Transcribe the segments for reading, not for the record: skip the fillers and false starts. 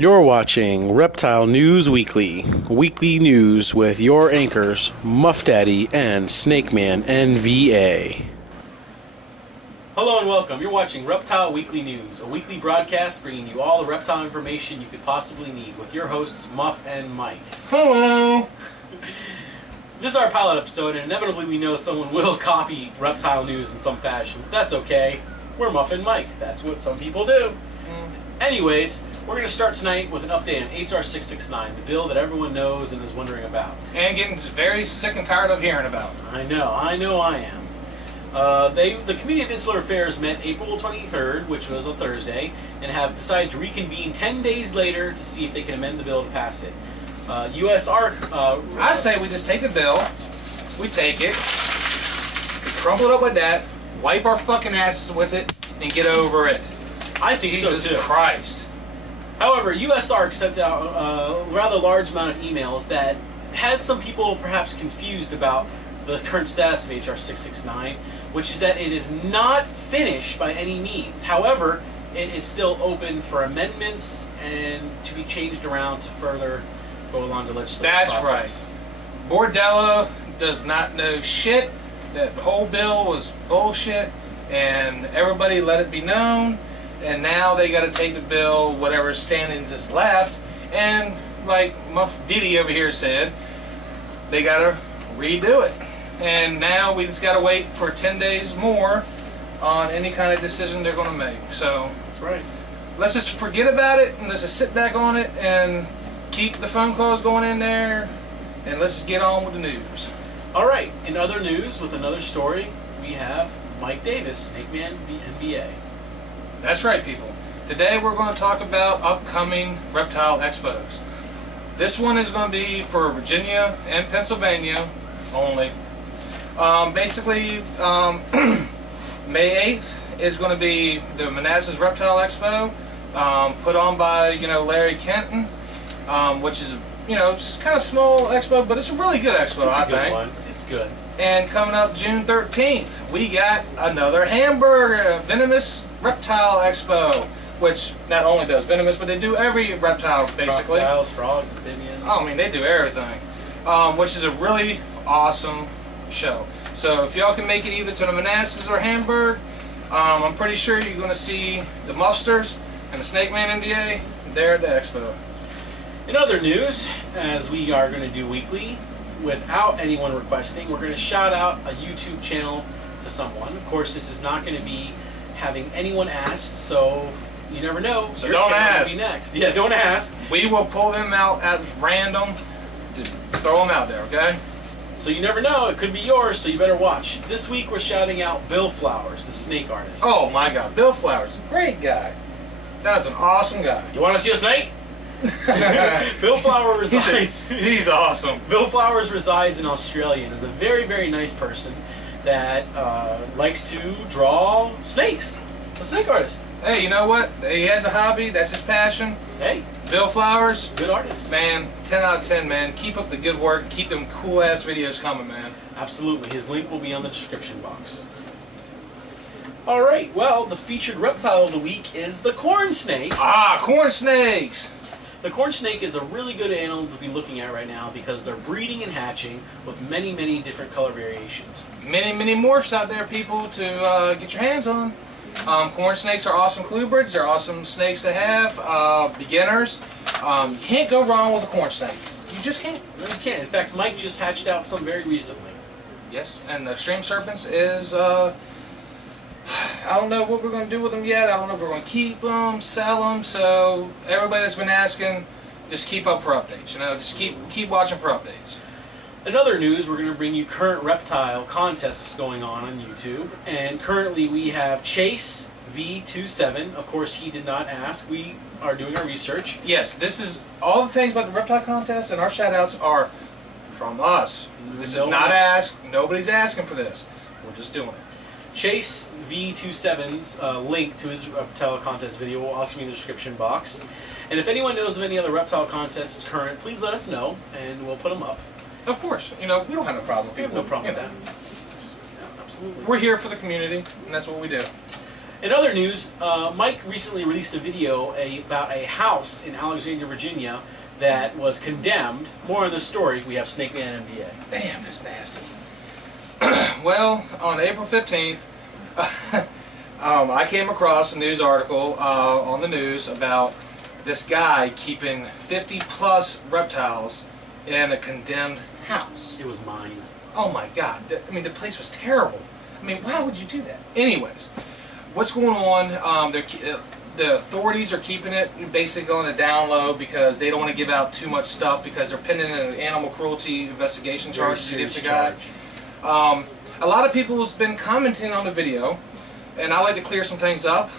You're watching Reptile News Weekly, weekly news with your anchors, Muff Daddy and Snake Man NVA. Hello and welcome. You're watching Reptile Weekly News, a weekly broadcast bringing you all the reptile information you could possibly need with your hosts, Muff and Mike. Hello! This is our pilot episode, and inevitably we know someone will copy reptile news in some fashion, but that's okay. We're Muff and Mike. That's what some people do. Anyways, we're going to start tonight with an update on HR 669, the bill that everyone knows and is wondering about. And getting very sick and tired of hearing about. I know I am. The Committee of Insular Affairs met April 23rd, which was a Thursday, and have decided to reconvene 10 days later to see if they can amend the bill to pass it. U.S. ARC... I say we just take the bill, we take it, we crumple it up like that, wipe our fucking asses with it, and get over it. I think Jesus so too. Christ. However, U.S. ARC sent out a rather large amount of emails that had some people perhaps confused about the current status of HR 669, which is that it is not finished by any means. However, it is still open for amendments and to be changed around to further go along the legislative process. That's right. Bordello does not know shit. That whole bill was bullshit, and everybody let it be known. And now they got to take the bill, whatever standings is left, and like Muff Diddy over here said, they got to redo it. And now we just got to wait for 10 days more on any kind of decision they're going to make. So That's right. let's just forget about it and let's just sit back on it and keep the phone calls going in there, and let's just get on with the news. All right. In other news, with another story, we have Mike Davis, Snake Man NBA. That's right, people. Today we're going to talk about upcoming reptile expos. This one is going to be for Virginia and Pennsylvania only. Basically, May 8th is going to be the Manassas Reptile Expo, put on by Larry Kenton, which is it's kind of small expo, but it's a really good expo. It's I a good think. one. It's good. And coming up June 13th, we got another Hamburg Venomous Reptile Expo, which not only does venomous, but they do every reptile basically. Crocodiles, frogs, amphibians. Oh, I mean, they do everything, which is a really awesome show. So if y'all can make it either to the Manassas or Hamburg, I'm pretty sure you're going to see the Muffsters and the Snake Man NBA there at the expo. In other news, as we are going to do weekly, without anyone requesting, we're going to shout out a YouTube channel to someone. Of course, this is not going to be having anyone asked, so you never know. So your don't channel ask. Will be next. Yeah, don't ask. We will pull them out at random to throw them out there, okay? So you never know. It could be yours, so you better watch. This week, we're shouting out Bill Flowers, the snake artist. Oh my God, Bill Flowers, great guy. That is an awesome guy. You want to see a snake? Bill Flowers resides. He's awesome. Bill Flowers resides in Australia and is a very, very nice person that likes to draw snakes. A snake artist. Hey, you know what? He has a hobby. That's his passion. Hey, Bill Flowers, good artist. man, 10 out of 10, man. Keep up the good work. Keep them cool ass videos coming, man. Absolutely. His link will be on the description box. All right. Well, the featured reptile of the week is the corn snake. Ah, corn snakes. The corn snake is a really good animal to be looking at right now because they're breeding and hatching with many, many different color variations. Many morphs out there, people, to get your hands on. Corn snakes are awesome clubrids. They're awesome snakes to have. Beginners. You can't go wrong with a corn snake. You just can't. No, you can't. In fact, Mike just hatched out some very recently. Yes, and the extreme serpents is, I don't know what we're going to do with them yet. I don't know if we're going to keep them, sell them. So everybody that's been asking, just keep up for updates. Just keep watching for updates. In other news, we're going to bring you current reptile contests going on YouTube. And currently we have Chase V27. Of course, he did not ask. We are doing our research. Yes, this is all the things about the reptile contest, and our shout-outs are from us. This is not asked. Nobody's asking for this. We're just doing it. Chase V27's link to his reptile contest video will also be in the description box. And if anyone knows of any other reptile contests current, please let us know, and we'll put them up. Of course. We don't have no problem with We have people. no problem with that. Yeah, absolutely. We're here for the community, and that's what we do. In other news, Mike recently released a video about a house in Alexandria, Virginia that was condemned. More on this story. We have Snake Man NBA. Damn, that's nasty. Well, on April 15th, I came across a news article on the news about this guy keeping 50 plus reptiles in a condemned house. It was mine. Oh my God. I mean, the place was terrible. I mean, why would you do that? Anyways, what's going on? The authorities are keeping it basically on a down low because they don't want to give out too much stuff because they're pending an animal cruelty investigation charge against the guy. A lot of people have been commenting on the video, and I like to clear some things up.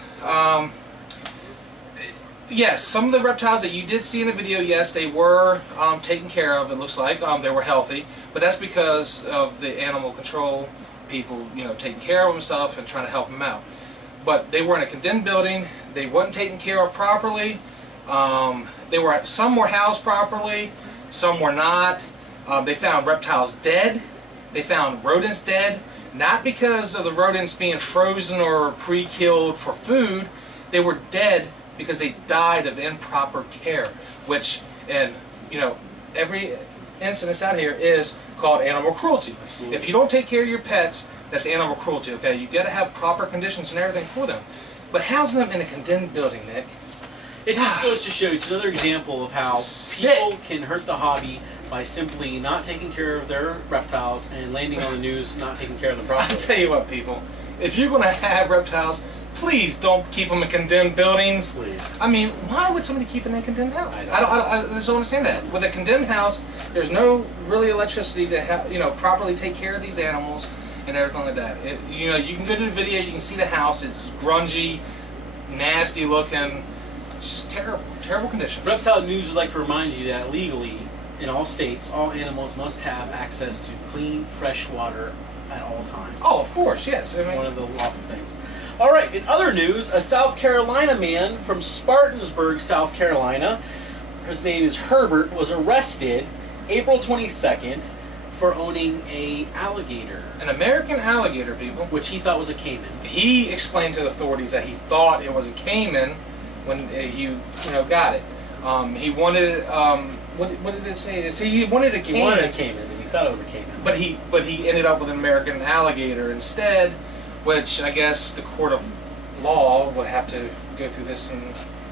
Yes, some of the reptiles that you did see in the video, yes, they were taken care of, it looks like. They were healthy, but that's because of the animal control people, you know, taking care of them and stuff and trying to help them out. But they were in a condemned building. They wasn't taken care of properly. Some were housed properly, some were not. They found reptiles dead. They found rodents dead, not because of the rodents being frozen or pre-killed for food. They were dead because they died of improper care, which, and you know, every incident out here is called animal cruelty. Absolutely. If you don't take care of your pets, that's animal cruelty, okay? You got to have proper conditions and everything for them. But housing them in a condemned building, Nick. It just goes to show you, it's another example of how people can hurt the hobby by simply not taking care of their reptiles and landing on the news not taking care of them properly. I'll tell you what, people. If you're going to have reptiles, please don't keep them in condemned buildings. Please. I mean, why would somebody keep them in a condemned house? I just don't understand that. With a condemned house, there's no really electricity to properly take care of these animals and everything like that. You can go to the video, you can see the house. It's grungy, nasty looking. It's just terrible, terrible conditions. Reptile News would like to remind you that legally, in all states, all animals must have access to clean, fresh water at all times. Oh, of course, yes. It's one of the lawful things. All right, in other news, a South Carolina man from Spartansburg, South Carolina, his name is Herbert, was arrested April 22nd for owning an alligator. An American alligator, people. Which he thought was a caiman. He explained to the authorities that he thought it was a caiman when he got it. He wanted what did it say? He wanted a caiman. He wanted a caiman, and he thought it was a caiman. But he ended up with an American alligator instead, which I guess the court of law would have to go through this and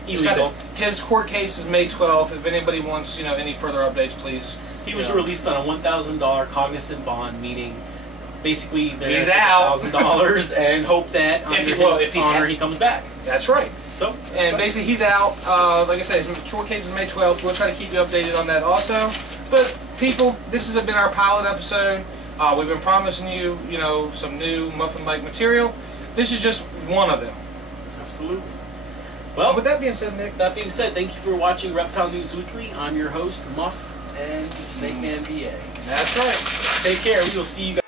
illegal. His court case is May 12th. If anybody wants any further updates, please. He was released on a $1,000 cognizant bond, meaning basically they're He's going to out. take $1,000 and hope that he comes back. That's right. So, basically he's out. Like I said, his court case is May 12th. We'll try to keep you updated on that also. But people, this has been our pilot episode. We've been promising you, some new muffin-like material. This is just one of them. Absolutely. Well, with that being said, Nick. That being said, thank you for watching Reptile News Weekly. I'm your host, Muff and Snake Man BA. That's right. Take care. We will see you guys.